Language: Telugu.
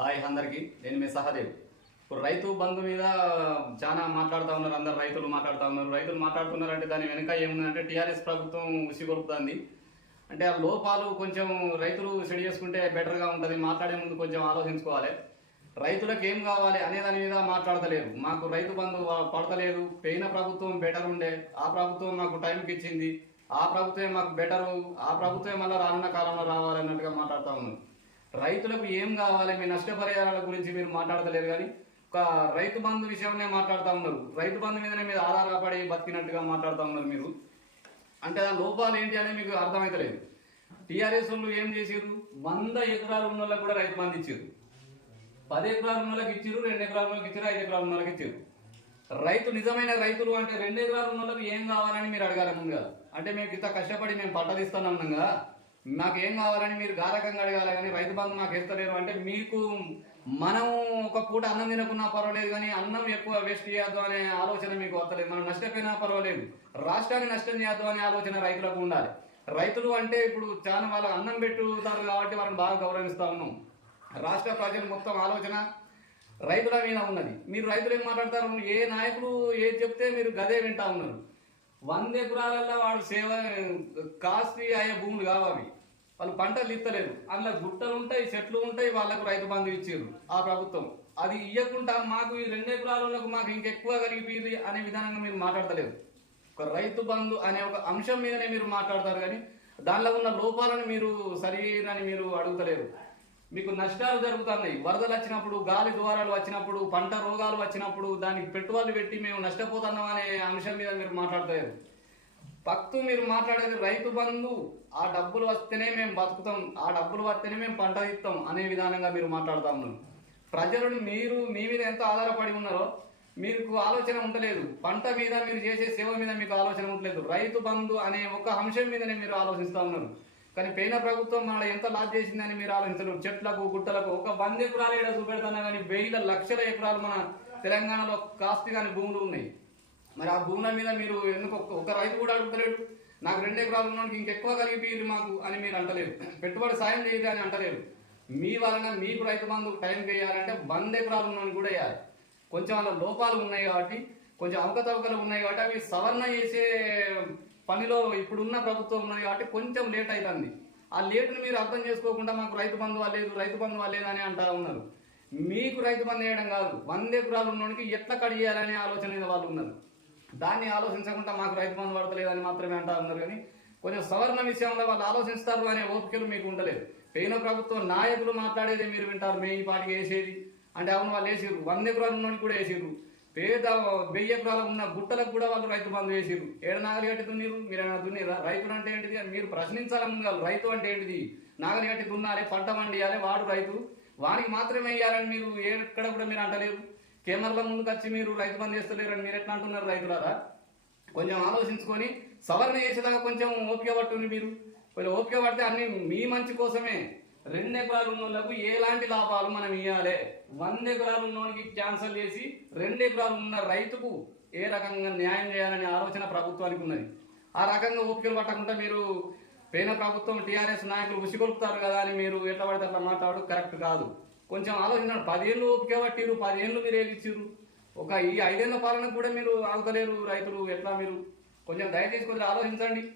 హాయ్ అందరికీ నేను మీ సహదేవ్. ఇప్పుడు రైతు బంధు మీద చాలా మాట్లాడుతూ ఉన్నారు అందరు రైతులు మాట్లాడుతూ ఉన్నారు. రైతులు మాట్లాడుతున్నారంటే దాని వెనుక ఏముందంటే టీఆర్ఎస్ ప్రభుత్వం ఉసిగొలుపుతుంది అంటే ఆ లోపాలు కొంచెం రైతులు సెడి చేసుకుంటే బెటర్గా ఉంటుంది మాట్లాడే ముందు కొంచెం ఆలోచించుకోవాలి. రైతులకు ఏం కావాలి అనే దాని మీద మాట్లాడతలేరు. మాకు రైతు బంధు పడతలేదు. పోయిన ప్రభుత్వం బెటర్ ఉండే ఆ ప్రభుత్వం మాకు టైంకి ఇచ్చింది. ఆ ప్రభుత్వమే మాకు బెటరు ఆ ప్రభుత్వమే మళ్ళీ రానున్న కాలంలో రావాలన్నట్టుగా మాట్లాడుతూ ఉన్నారు. రైతులకు ఏం కావాలి? మీ నష్టపరిహారాల గురించి మీరు మాట్లాడతలేరు కానీ ఒక రైతు బంధు విషయంలో మాట్లాడుతూ ఉన్నారు. రైతు బంధు మీదనే మీరు ఆధారపడి బతికినట్టుగా మాట్లాడుతూ ఉన్నారు మీరు. అంటే దాని లోపాలు ఏంటి అనేది మీకు అర్థమవుతలేదు టీఆర్ఎస్ వాళ్ళు ఏం చేసారు వంద ఎకరాలు ఉన్న వాళ్ళకి కూడా రైతు బంధు ఇచ్చారు పది ఎకరాలు ఉన్న వాళ్ళకి ఇచ్చారు రెండు ఎకరాల వాళ్ళకి ఇచ్చారు ఐదు ఎకరాల ఉన్న వాళ్ళకి ఇచ్చారు రైతు నిజమైన రైతులు అంటే రెండు ఎకరాలు ఉన్న వాళ్ళకి ఏం కావాలని మీరు అడగాలి ముందుగా? అంటే మేము ఇంత కష్టపడి మేము పంట తీస్తున్నాం కదా నాకు ఏం కావాలని మీరు గారకంగా అడగాలి కానీ రైతు బంధు మాకు ఇస్తలేరు అంటే మీకు మనం ఒక పూట అన్నం తినకున్నా పర్వాలేదు కానీ అన్నం ఎక్కువ వేస్ట్ చేయొద్దు అనే ఆలోచన మీకు వస్తలేదు. మనం నష్టపోయినా పర్వాలేదు. రాష్ట్రాన్ని నష్టం చేయొద్దు అనే ఆలోచన రైతులకు ఉండాలి. రైతులు అంటే ఇప్పుడు చాలా వాళ్ళ అన్నం పెట్టుతారు కాబట్టి వాళ్ళని బాగా గౌరవిస్తా ఉన్నాం. రాష్ట్ర ప్రజలు మొత్తం ఆలోచన రైతుల మీద ఉన్నది. మీరు రైతులు ఏం మాట్లాడతారు? ఏ నాయకులు ఏది చెప్తే మీరు గదే వింటా ఉన్నారు. వంద ఎకరాలలో వాడు సేవ కాస్ట్లీ అయ్యే భూములు కావాలి వాళ్ళు పంటలు ఇస్తలేరు అందులో గుట్టలు ఉంటాయి చెట్లు ఉంటాయి వాళ్ళకు రైతు బంధు ఇచ్చారు ఆ ప్రభుత్వం. అది ఇవ్వకుండా మాకు ఈ రెండు ఎకరాలకు మాకు ఇంకెక్కువ కలిగిపోయింది అనే విధానంగా మీరు మాట్లాడతలేదు ఒక రైతు బంధు అనే ఒక అంశం మీదనే మీరు మాట్లాడతారు కానీ దానిలో ఉన్న లోపాలను మీరు సరైనని మీరు అడుగుతలేరు. మీకు నష్టాలు జరుగుతున్నాయి. వరదలు వచ్చినప్పుడు గాలి ద్వారాలు వచ్చినప్పుడు పంట రోగాలు వచ్చినప్పుడు దానికి పెట్టుబడులు పెట్టి మేము నష్టపోతున్నాం అనే అంశం మీద మీరు మాట్లాడతారు భక్తులు మీరు మాట్లాడేది రైతు బంధు ఆ డబ్బులు వస్తేనే మేము బతుకుతాం ఆ డబ్బులు వస్తేనే మేము పంట ఇస్తాం అనే విధానంగా మీరు మాట్లాడుతా ఉన్నారు. ప్రజలను మీరు మీ మీద ఎంత ఆధారపడి ఉన్నారో మీకు ఆలోచన ఉండలేదు. పంట మీద మీరు చేసే సేవ మీద మీకు ఆలోచన ఉండలేదు. రైతు బంధు అనే ఒక అంశం మీదనే మీరు ఆలోచిస్తూ ఉన్నారు. కానీ పైన ప్రభుత్వం మన ఎంత లాస్ చేసిందని మీరు ఆలోచించరు చెట్లకు గుట్టలకు ఒక వంద ఎకరాలు ఇక్కడ చూపెడతానా కానీ వేల లక్షల ఎకరాలు మన తెలంగాణలో కాస్తి కానీ భూములు ఉన్నాయి. మరి ఆ భూముల మీద మీరు ఎందుకు ఒక్క- ఒక రైతు కూడా అడుగుతలేడు? నాకు రెండు ఎకరాలు ఉన్నానికి ఇంకెక్కువ కలిగిపోయింది మాకు అని మీరు అంటలేరు. పెట్టుబడి సాయం చేయదు అని అంటలేరు. మీ వలన మీకు రైతు బంధు టైం వేయాలంటే వంద ఎకరాలు ఉన్నాను కూడా వేయాలి. కొంచెం అలా లోపాలు ఉన్నాయి కాబట్టి కొంచెం అవకతవకలు ఉన్నాయి కాబట్టి అవి సవరణ చేసే పనిలో ఇప్పుడున్న ప్రభుత్వం ఉన్నది కాబట్టి కొంచెం లేట్ అవుతుంది ఆ లేటును మీరు అర్థం చేసుకోకుండా మాకు రైతు బంధు లేదు రైతు బంధు లేదు అని అంటా ఉన్నారు. మీకు రైతు బంధు వేయడం కాదు వంద ఎకరాలు ఉన్నోడికి ఎట్లా కడియాలనే ఆలోచన మీద వాళ్ళు ఉన్నారు. దాన్ని ఆలోచించకుండా మాకు రైతు బంధు పడతలేదని మాత్రమే అంటా ఉన్నారు కానీ కొంచెం సవరణ విషయంలో వాళ్ళు ఆలోచిస్తారు అనే ఓపికలు మీకు ఉండలేదు. పోయిన ప్రభుత్వం నాయకులు మాట్లాడేది మీరు వింటారు మేము ఈ పాటికి వేసేది. అంటే అవును వాళ్ళు వేసారు వంద ఎకరాలు ఉన్నోడికి కూడా వేసారు పేద వెయ్యి ఎకరాలు ఉన్న గుట్టలకు కూడా వాళ్ళు రైతు బంధు వేసారు ఏడు నాగలి గట్టి దున్నీరు మీరు ఏమైనా దున్నీరా రైతులు అంటే ఏంటిది? అని మీరు ప్రశ్నించాలి ముందు రైతు అంటే ఏంటిది? నాగలి గట్టి దున్నాలి పంట పండియాలి వాడు రైతు. వానికి మాత్రమే వేయాలని మీరు ఎక్కడ కూడా మీరు అంటలేరు. కేంద్రంలో ముందుకు వచ్చి మీరు రైతు బంధు చేస్తలేరు మీరు ఎట్లా అంటున్నారు రైతులారా? కొంచెం ఆలోచించుకొని సవరణ చేసేదాకా కొంచెం ఓపిక పట్టుంది మీరు. కొంచెం ఓపిక పడితే అన్ని మీ మంచి కోసమే. రెండు ఎకరాలు ఉన్న వాళ్ళకు ఎలాంటి లాభాలు మనం ఇవ్వాలి వంద ఎకరాలు ఉన్నోనికి క్యాన్సల్ చేసి రెండు ఎకరాలు ఉన్న రైతుకు ఏ రకంగా న్యాయం చేయాలనే ఆలోచన ప్రభుత్వానికి ఉన్నది. ఆ రకంగా ఓపికలు పట్టకుండా మీరు పోయిన ప్రభుత్వం టీఆర్ఎస్ నాయకులు ఉసిగొలుపుతారు కదా అని మీరు ఎట్లా పడితే అట్లా మాట్లాడు కరెక్ట్ కాదు. కొంచెం ఆలోచించండి. పదిహేను ఓపిక పట్టిరు పదేళ్ళు మీరు ఏగిచ్చిర్రు ఒక ఈ ఐదేళ్ళ పాలన కూడా మీరు ఆగుతలేరు రైతులు. ఎట్లా మీరు? కొంచెం దయచేసి కొంచెం ఆలోచించండి.